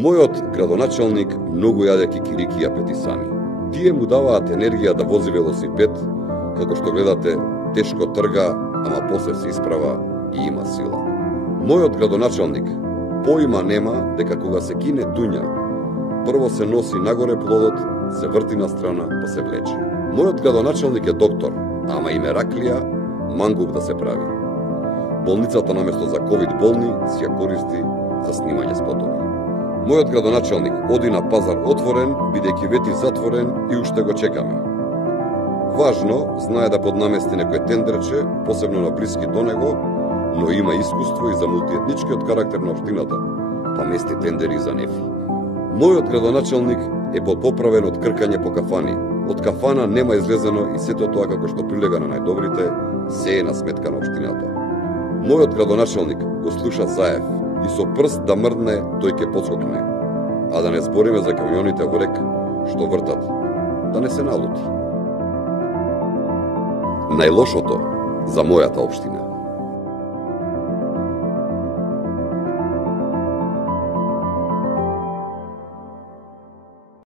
Мојот градоначалник многу јаде кикирики и апетисани. Тие му даваат енергија да вози велосипед, како што гледате, тешко трга, ама после се исправа и има сила. Мојот градоначалник поима нема дека кога се кине туња, прво се носи нагоре плодот, се врти на страна, па се влече. Мојот градоначалник е доктор, ама име раклија, мангуп да се прави. Болницата наместо за ковид болни си ја користи за снимање спотови. Мојот градоначалник оди на пазар отворен, бидејќи вети затворен и уште го чекаме. Важно, знае да поднамести некој тендерче, посебно на блиски до него, но има искуство и за мултиетничкиот карактер на општината, па мести тендери за нефи. Мојот градоначалник е подпоправен од кркање по кафани. Од кафана нема излезено и сето тоа како што прилега на најдобрите, се е на сметка на општината. Мојот градоначалник го слуша Заев и со прст да мрдне, тој ќе подскокне. А да не збориме за камионите во рек што вртат, да не се налути. Најлошото за мојата општина